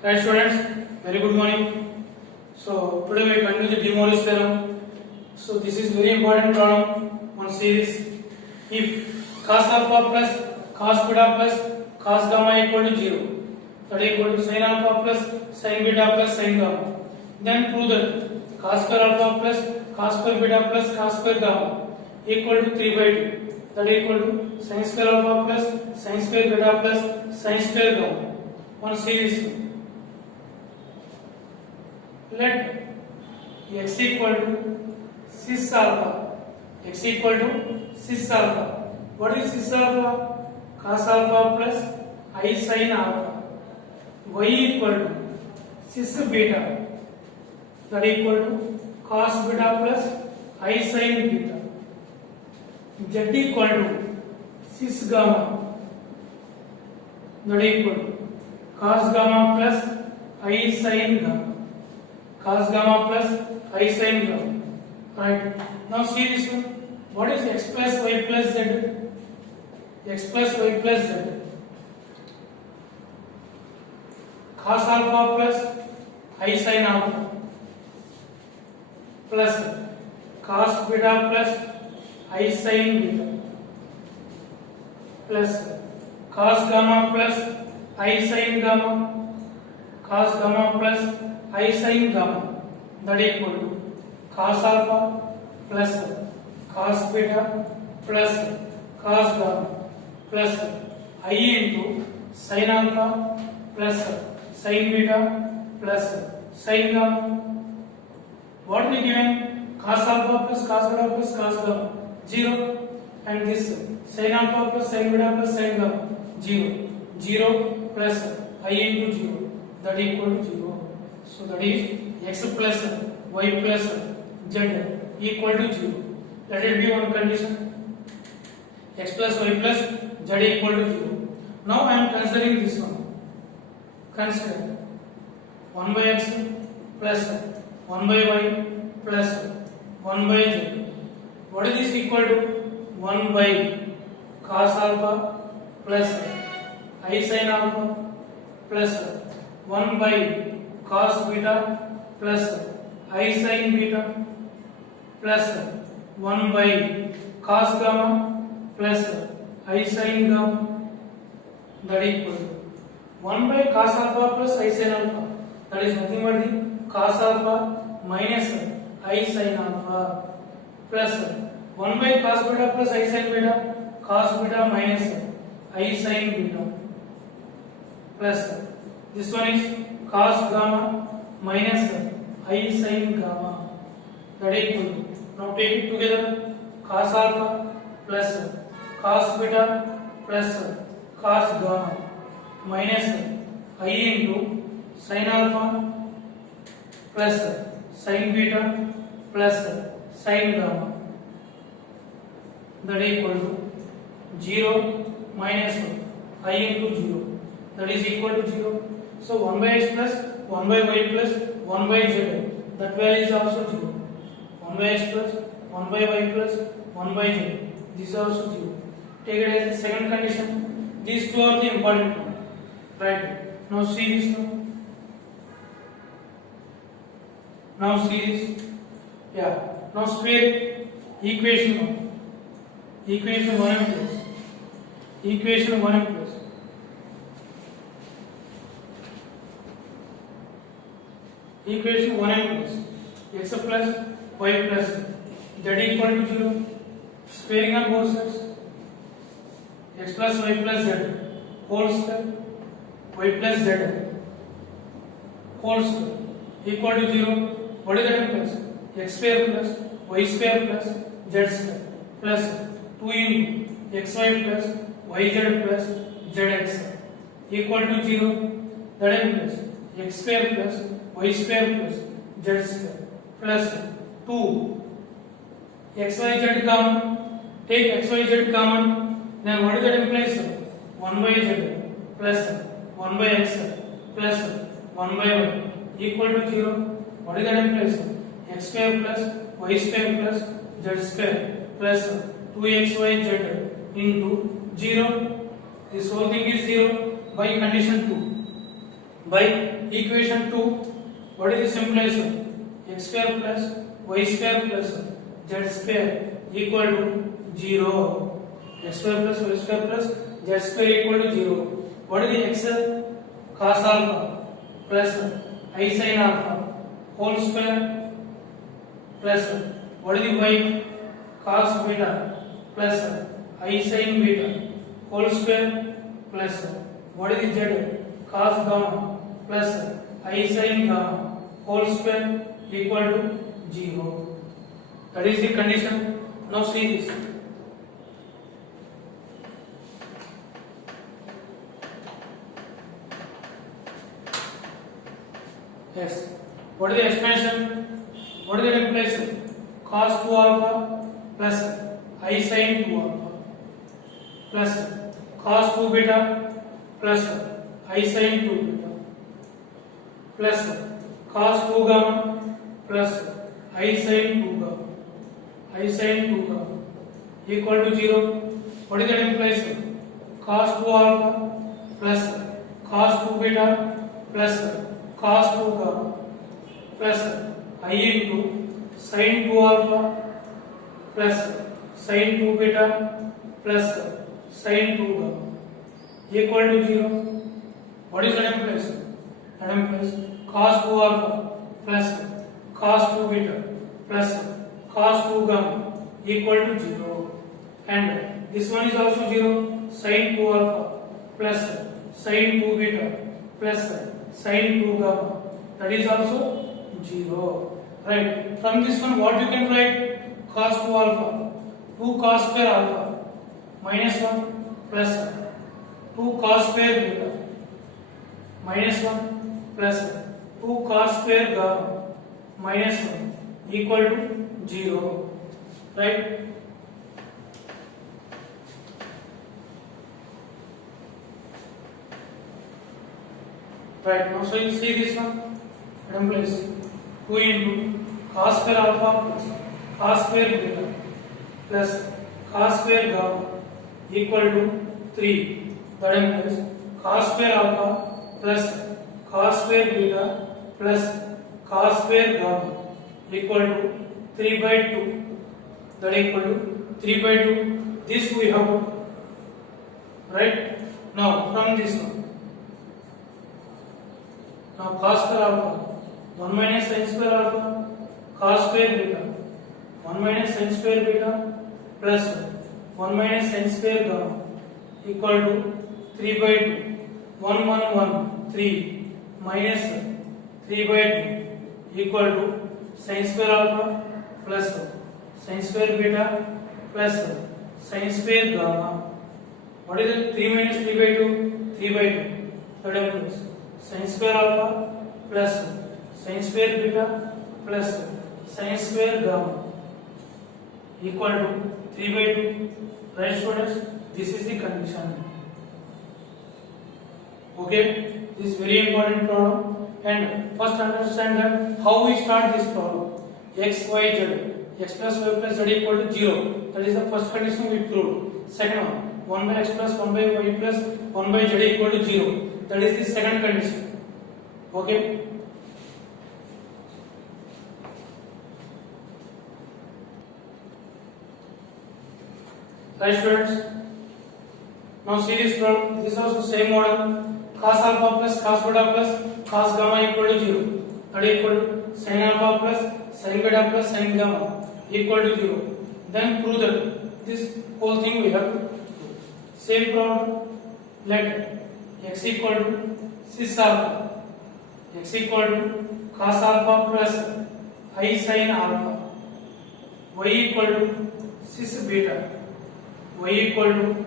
Right students, very good morning. So today we continue the De Moivre's theorem. So this is very important problem on series. If cos alpha plus cos beta plus cos gamma equal to 0, that is equal to sin alpha plus sin beta plus sin gamma, then prove that cos square alpha plus cos square beta plus cos square gamma equal to 3 by 2, that is equal to sin square alpha plus sin square beta plus sin square gamma on series. Let x equal to cis alpha. X equal to cis alpha. What is cis alpha? Cos alpha plus I sin alpha. Y equal to cis beta. That is equal to cos beta plus I sin beta. Z equal to cis gamma. That is equal to cos gamma plus I sin gamma. Cos gamma plus I sin gamma. Right. Now see this one. What is x plus y plus z? X plus y plus z. Cos alpha plus I sin alpha plus cos beta plus I sin beta plus cos gamma plus I sin gamma. Cos gamma plus I sin gamma, that is equal to cos alpha plus cos beta plus cos gamma plus I into sin alpha plus sin beta plus sin gamma. What we given? Cos alpha plus cos beta plus cos gamma 0, and this sin alpha plus sin beta plus sin gamma 0. 0 plus I into 0, that is equal to 0. So that is x plus y plus z equal to 0. Let it be one condition. X plus y plus z equal to 0. Now I am considering this one. Consider 1 by x plus 1 by y plus 1 by z. What is this equal to? 1 by cos alpha plus I sin alpha plus 1 by cos beta plus I sin beta plus 1 by cos gamma plus I sin gamma, that is equal to 1 by cos alpha plus I sin alpha, that is nothing but the cos alpha minus I sin alpha plus 1 by cos beta plus I sin beta, cos beta minus I sin beta plus this one is cos gamma minus I sin gamma, that is equal to, now take it together, cos alpha plus cos beta plus cos gamma minus I into sin alpha plus sin beta plus sin gamma, that is equal to 0 minus I into 0, that is equal to 0. So 1 by x plus 1 by y plus 1 by z, that value is also 0. 1 by x plus 1 by y plus 1 by z, this is also 0. Take it as the second condition. These two are the important ones. Right. Now see this one. Now see this. Yeah. Now square equation 1. Equation 1 and plus. Equation 1 and plus. Equation 1 and plus x plus y plus z equal to 0. Squaring on both sides. X plus y plus z whole square, y plus z whole square equal to 0. What is that in plus? X square plus y square plus z square plus 2 into xy plus yz plus zx equal to 0. That is plus x square plus y square plus z square plus 2 xyz common. Take xyz common, then what is that implies? 1 by z plus 1 by x plus 1 by y equal to 0. What is that implies? X square plus y square plus z square plus 2xyz into 0. This whole thing is 0 by condition 2. by equation 2. What is the simplest? X square plus y square plus z square equal to 0. X square plus y square plus z square equal to 0. What is the x? Cos alpha plus I sin alpha whole square plus what is the y? Cos beta plus I sin beta whole square plus what is the z? Cos gamma plus I sin gamma whole square equal to 0. That is the condition. Now see this. Yes. What is the expansion? What is the replacement? Cos 2 alpha plus I sin 2 alpha plus cos 2 beta plus I sin 2 beta plus cos 2 gamma plus I sin 2 gamma. I sin 2 gamma equal to 0. What is that implies? Cos 2 alpha plus cos 2 beta plus cos 2 gamma plus I into sin 2 alpha plus sin 2 beta plus sin 2 gamma equal to 0. What is that implies? That implies cos 2 alpha plus cos 2 beta plus cos 2 gamma equal to 0. And this one is also 0. Sin 2 alpha plus sin 2 beta plus sin 2 gamma, that is also 0. Right. From this one what you can write? Cos 2 alpha 2 cos square alpha minus 1 plus 2 cos square beta minus 1 plus 2 cos square gamma minus 1 equal to 0. Right. Right. Now so you see this one. Replace 2 into cos square alpha plus cos square beta plus cos square gamma equal to 3. That implies cos square alpha plus cos square beta plus cos square gamma equal to 3 by 2. That equal to 3 by 2. This we have. Right. Now from this one. Now cos square alpha 1 minus sin square alpha cos square beta 1 minus sin square beta plus 1 minus sin square gamma equal to 3 by 2. 1 1 1 3 minus 3 by 2 equal to sin square alpha plus sin square beta plus sin square gamma. What is it? 3 minus 3 by 2? 3 by 2. That equals sin square alpha plus sin square beta plus sin square gamma equal to 3 by 2. Right, students? This is the condition. Okay, this is very important problem. And first understand that how we start this problem. X, Y, Z. X plus Y plus Z equal to 0. That is the first condition we proved. Second one, 1 by X plus 1 by Y plus 1 by Z equal to 0. That is the second condition. Okay. Right, students? Now see this problem. This is also same model. Cos alpha plus cos beta plus cos gamma equal to 0. That is equal to sin alpha plus sin beta plus sin gamma equal to 0. Then prove that this whole thing we have to do. Same problem. Let x equal to cis alpha. X equal to cos alpha plus I sin alpha. Y equal to cis beta. Y equal to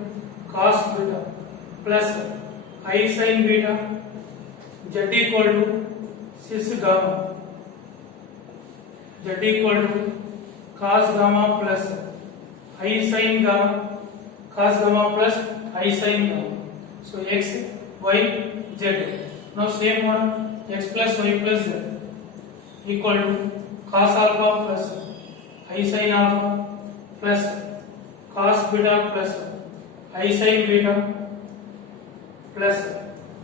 cos beta plus I sin beta. Z equal to cis gamma. Z equal to cos gamma plus I sin gamma. Cos gamma plus I sin gamma. So x, y, z. Now same one, x plus y plus z equal to cos alpha plus I sin alpha plus cos beta plus I sin beta plus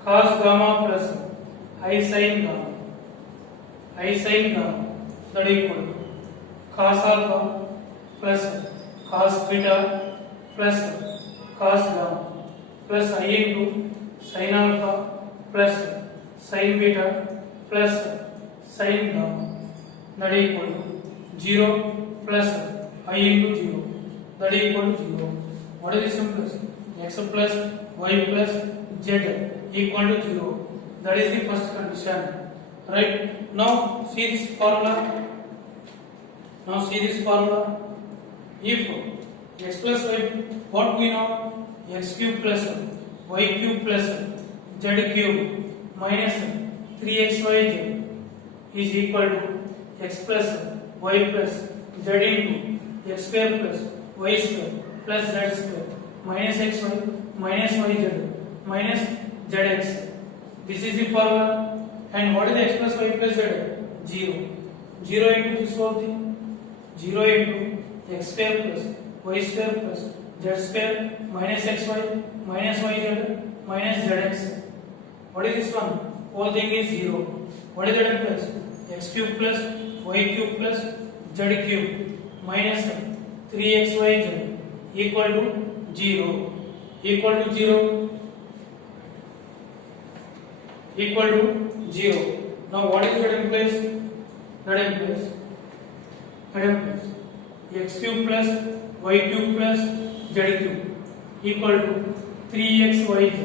cos gamma plus I sin gamma, that equal to cos alpha plus cos beta plus cos gamma plus I into sin alpha plus sin beta plus sin gamma, that equal to 0 plus I into 0, that equal to 0. What is this one plus? X plus y plus z equal to 0. That is the first condition. Right? Now see this formula. If x plus y, what we know? X cube plus y cube plus z cube minus 3xyz is equal to x plus y plus z into x square plus y square plus z square minus xy minus yz minus zx. This is the formula. And what is x plus y plus z? 0. 0 into this whole thing. 0 into x square plus y square plus z square minus xy minus yz minus zx. What is this one? Whole thing is 0. What is that plus? X cube plus y cube plus z cube minus 3xyz equal to 0. Equal to 0. Now what is that implies? That implies x cube plus y cube plus z cube equal to 3xyz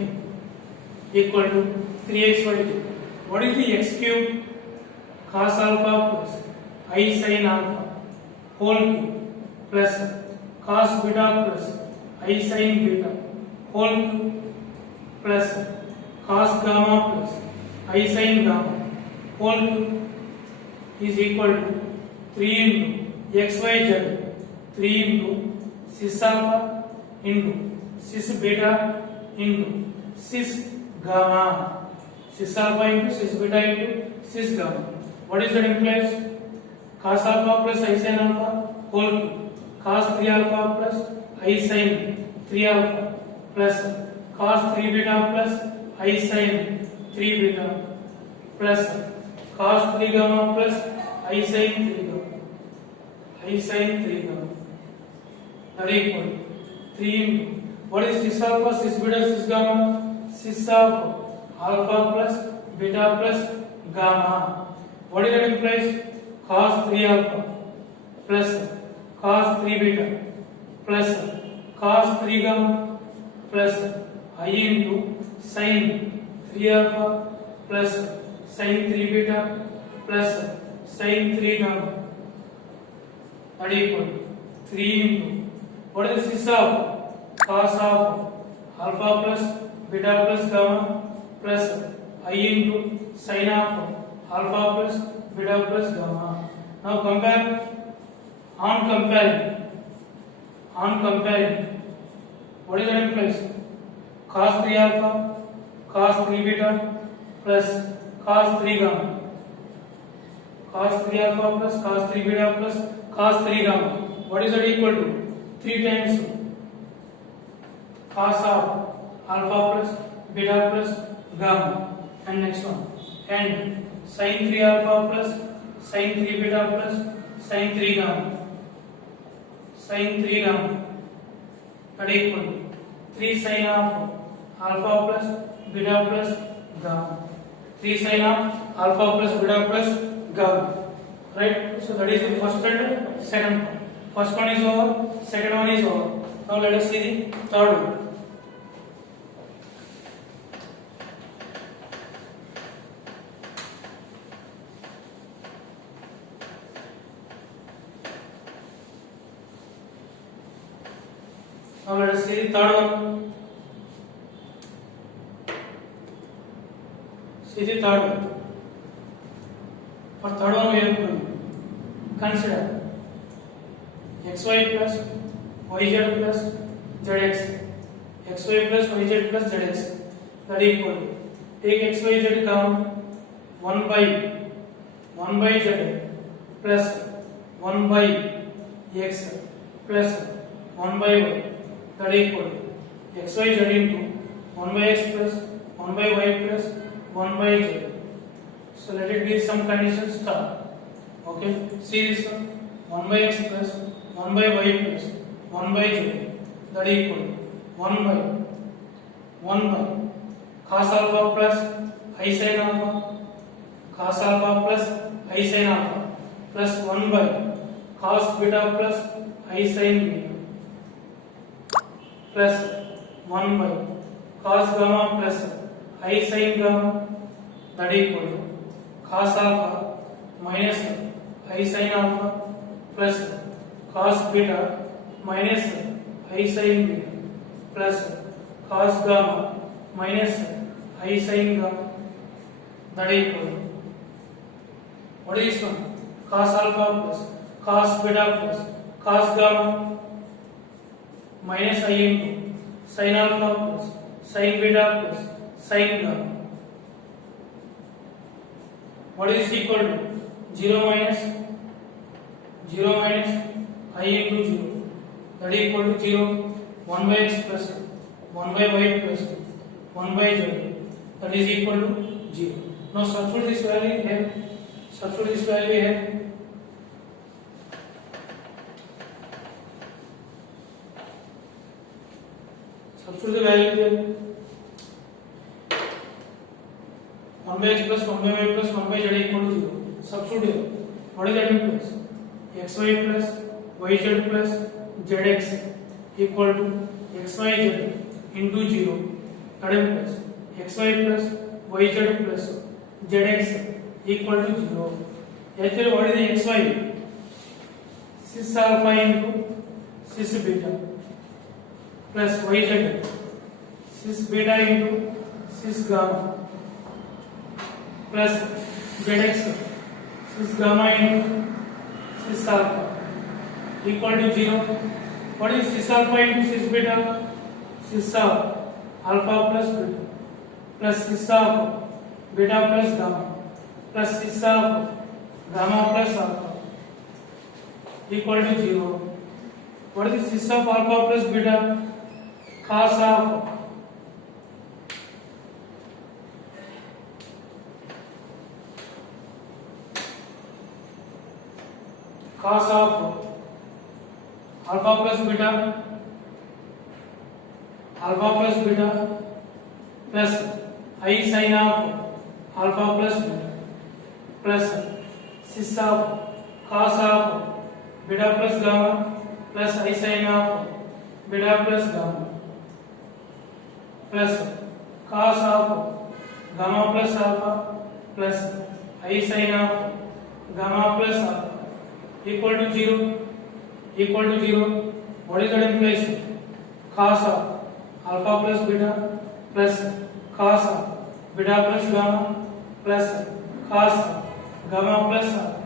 equal to 3xyz. What is the x cube? Cos alpha plus I sin alpha whole cube plus cos beta plus I sin beta whole cube plus cos gamma plus I sin gamma whole cube is equal to 3 into xyz, 3 into cis alpha into cis beta into cis gamma, cis alpha into cis beta into cis gamma. What is that implies? Cos alpha plus I sin alpha whole cube, cos 3 alpha plus I sin 3 alpha plus cos 3 beta plus I sin 3 beta plus cos 3 gamma plus I sin 3 gamma. That equal 3 into what is cis alpha, cis beta, cis gamma? Cis alpha plus beta plus gamma. What is that implies? Cos 3 alpha plus cos 3 beta plus cos 3 gamma plus I into sin 3 alpha plus sin 3 beta plus sin 3 gamma, that equal 3 into what is cis alpha? Cos alpha plus beta plus gamma plus I into sin alpha plus beta plus gamma. Now compare. On comparing, what is that implies? Cos 3 alpha, cos 3 beta plus cos 3 gamma. Cos 3 alpha plus cos 3 beta plus cos 3 gamma. What is that equal to? 3 times cos alpha plus beta plus gamma. And next one. And sin 3 alpha plus sin 3 beta plus sin 3 gamma. Sin 3 gamma, that equal to 3 sin alpha plus beta plus gamma. 3 sin alpha plus beta plus gamma. Right? So that is the first and second one. First one is over, second one is over. Now let us see the third one. Now let us see the third one. See the third one. For third one we have to consider xy plus yz plus zx. Xy plus yz plus zx, that equal to take xyz count 1 by z plus 1 by x plus 1 by y, that equal to xyz into 1 by x plus 1 by y plus 1 by z So let it be some condition star. Okay, see this one, 1 by x plus 1 by y plus 1 by z, that is equal to 1 by cos alpha plus I sin alpha, cos alpha plus I sin alpha plus 1 by cos beta plus I sin beta plus 1 by cos gamma plus I sin gamma, that is equal to cos alpha minus I sin alpha plus cos beta minus I sin beta plus cos gamma minus I sin gamma, that is equal to, what is this one, cos alpha plus cos beta plus cos gamma minus I into sin alpha plus sin beta plus sin gamma. What is equal to 0 minus I into 0, that is equal to 0, 1 by x plus 1 by y plus 1 by z, that is equal to 0. Now substitute this value here, substitute this value here. Substitute the value here. 1 by x plus 1 by y plus 1 by z equal to 0. Substitute here. What is that in place? xy plus yz plus zx equal to xyz into 0. That is plus xy plus yz plus zx equal to 0. Actually, what is the xy? Cis alpha into cis beta plus yz cis beta into cis gamma plus zx cis gamma into cis alpha equal to 0. What is cis alpha into cis beta? Cis of alpha plus beta plus cis of beta plus gamma plus cis of gamma plus alpha equal to 0. What is cis of alpha plus beta? Cos of alpha plus beta plus I sin of alpha plus beta plus cis of cos of beta plus gamma plus I sin of beta plus gamma plus cos of gamma plus alpha plus I sin of gamma plus alpha equal to 0. Equal to 0. What is that in place? Cos of alpha plus beta plus cos of beta plus gamma plus cos of gamma plus alpha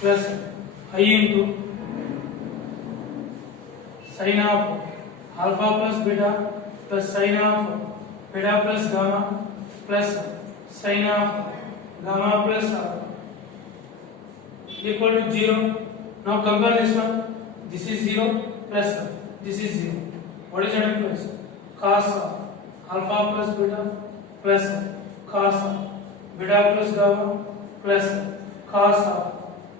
plus I into sin of alpha plus beta plus sin of beta plus gamma plus sin of gamma plus alpha equal to 0. Now compare this one. This is 0 plus this is 0. What is that in place? Cos of alpha plus beta plus cos of beta plus gamma plus cos of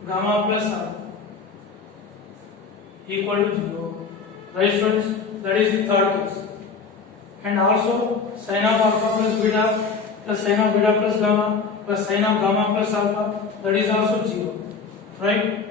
gamma plus alpha equal to 0. Right, students? That is the third case. And also sin of alpha plus beta plus sin of beta plus gamma plus sin of gamma plus alpha, that is also 0. Right?